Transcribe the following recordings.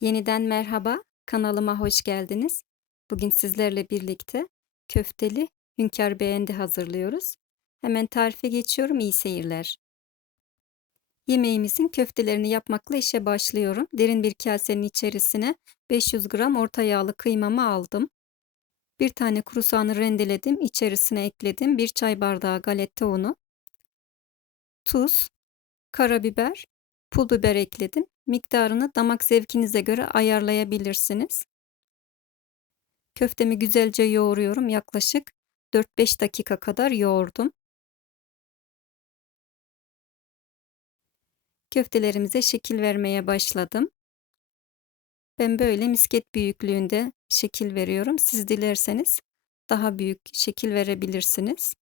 Yeniden merhaba, kanalıma hoş geldiniz. Bugün sizlerle birlikte köfteli hünkâr beğendi hazırlıyoruz. Hemen tarife geçiyorum, iyi seyirler. Yemeğimizin köftelerini yapmakla işe başlıyorum. Derin bir kasenin içerisine 500 gram orta yağlı kıymamı aldım. Bir tane kuru soğanı rendeledim, içerisine ekledim. Bir çay bardağı galeta unu, tuz, karabiber, pul biber ekledim. Miktarını damak zevkinize göre ayarlayabilirsiniz. Köftemi güzelce yoğuruyorum. Yaklaşık 4-5 dakika kadar yoğurdum. Köftelerimize şekil vermeye başladım. Ben böyle misket büyüklüğünde şekil veriyorum. Siz dilerseniz daha büyük şekil verebilirsiniz.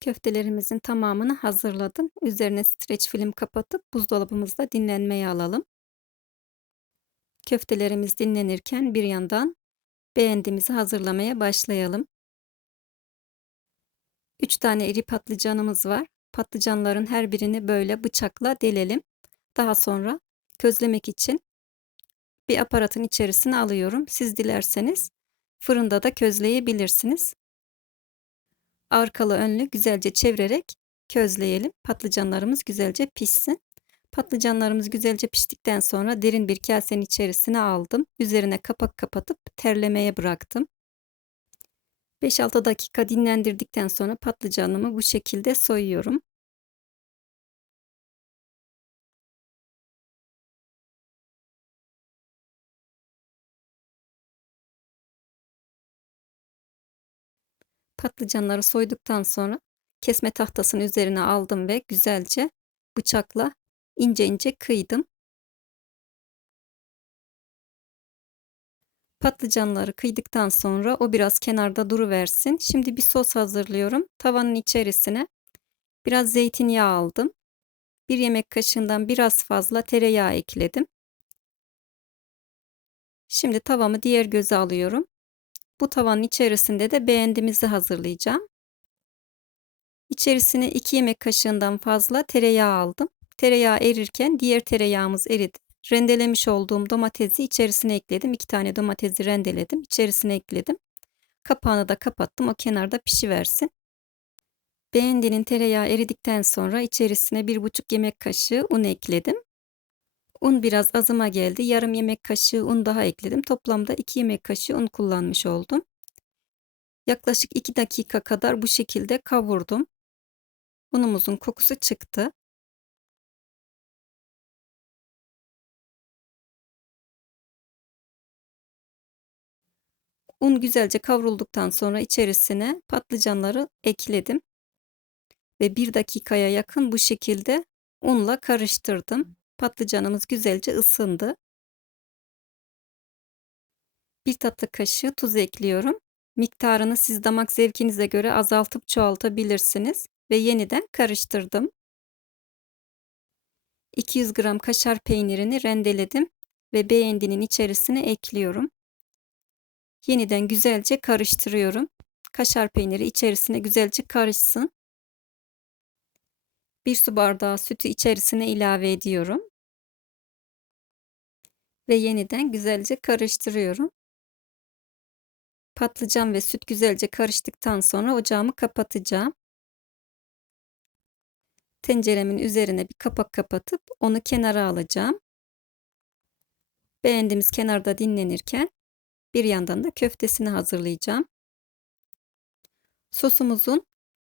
Köftelerimizin tamamını hazırladım. Üzerine streç film kapatıp buzdolabımızda dinlenmeye alalım. Köftelerimiz dinlenirken bir yandan beğendiğimizi hazırlamaya başlayalım. 3 tane iri patlıcanımız var. Patlıcanların her birini böyle bıçakla delelim. Daha sonra közlemek için bir aparatın içerisine alıyorum. Siz dilerseniz fırında da közleyebilirsiniz. Arkalı önlü güzelce çevirerek közleyelim. Patlıcanlarımız güzelce pişsin. Patlıcanlarımız güzelce piştikten sonra derin bir kasenin içerisine aldım. Üzerine kapak kapatıp terlemeye bıraktım. 5-6 dakika dinlendirdikten sonra patlıcanımı bu şekilde soyuyorum. Patlıcanları soyduktan sonra kesme tahtasının üzerine aldım ve güzelce bıçakla ince ince kıydım. Patlıcanları kıydıktan sonra o biraz kenarda duruversin. Şimdi bir sos hazırlıyorum. Tavanın içerisine biraz zeytinyağı aldım. Bir yemek kaşığından biraz fazla tereyağı ekledim. Şimdi tavamı diğer göze alıyorum. Bu tavanın içerisinde de beğendiğimizi hazırlayacağım. İçerisine 2 yemek kaşığından fazla tereyağı aldım. Tereyağı erirken diğer tereyağımız eridi. Rendelemiş olduğum domatesi içerisine ekledim. 2 tane domatesi rendeledim. İçerisine ekledim. Kapağını da kapattım. O kenarda pişiversin. Beğendinin tereyağı eridikten sonra içerisine 1,5 yemek kaşığı un ekledim. Un biraz azıma geldi. Yarım yemek kaşığı un daha ekledim. Toplamda 2 yemek kaşığı un kullanmış oldum. Yaklaşık 2 dakika kadar bu şekilde kavurdum. Unumuzun kokusu çıktı. Un güzelce kavrulduktan sonra içerisine patlıcanları ekledim. Ve bir dakikaya yakın bu şekilde unla karıştırdım. Patlıcanımız güzelce ısındı. Bir tatlı kaşığı tuz ekliyorum. Miktarını siz damak zevkinize göre azaltıp çoğaltabilirsiniz ve yeniden karıştırdım. 200 gram kaşar peynirini rendeledim ve beğendinin içerisine ekliyorum. Yeniden güzelce karıştırıyorum. Kaşar peyniri içerisine güzelce karışsın. Bir su bardağı sütü içerisine ilave ediyorum. Ve yeniden güzelce karıştırıyorum. Patlıcan ve süt güzelce karıştıktan sonra ocağımı kapatacağım. Tenceremin üzerine bir kapak kapatıp onu kenara alacağım. Beğendiğimiz kenarda dinlenirken bir yandan da köftesini hazırlayacağım. Sosumuzun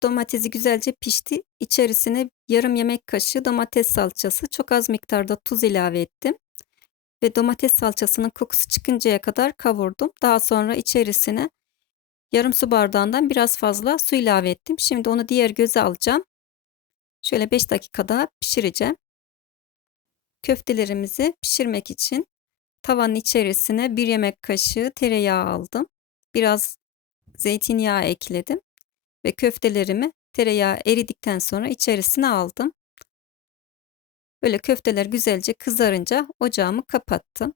domatesi güzelce pişti. İçerisine yarım yemek kaşığı domates salçası, çok az miktarda tuz ilave ettim. Ve domates salçasının kokusu çıkıncaya kadar kavurdum. Daha sonra içerisine yarım su bardağından biraz fazla su ilave ettim. Şimdi onu diğer göze alacağım. Şöyle 5 dakika daha pişireceğim. Köftelerimizi pişirmek için tavanın içerisine bir yemek kaşığı tereyağı aldım. Biraz zeytinyağı ekledim ve köftelerimi tereyağı eridikten sonra içerisine aldım. Böyle köfteler güzelce kızarınca ocağımı kapattım.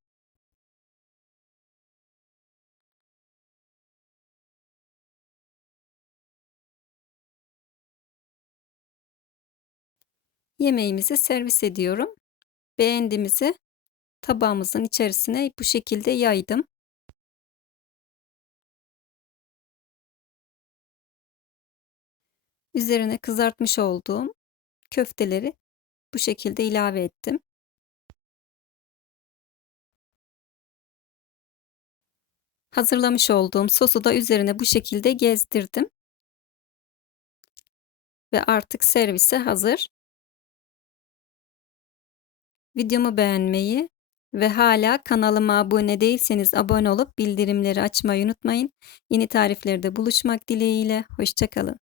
Yemeğimizi servis ediyorum. Beğendiğimizi tabağımızın içerisine bu şekilde yaydım. Üzerine kızartmış olduğum köfteleri bu şekilde ilave ettim. Hazırlamış olduğum sosu da üzerine bu şekilde gezdirdim. Ve artık servise hazır. Videomu beğenmeyi ve hala kanalıma abone değilseniz abone olup bildirimleri açmayı unutmayın. Yeni tariflerde buluşmak dileğiyle. Hoşçakalın.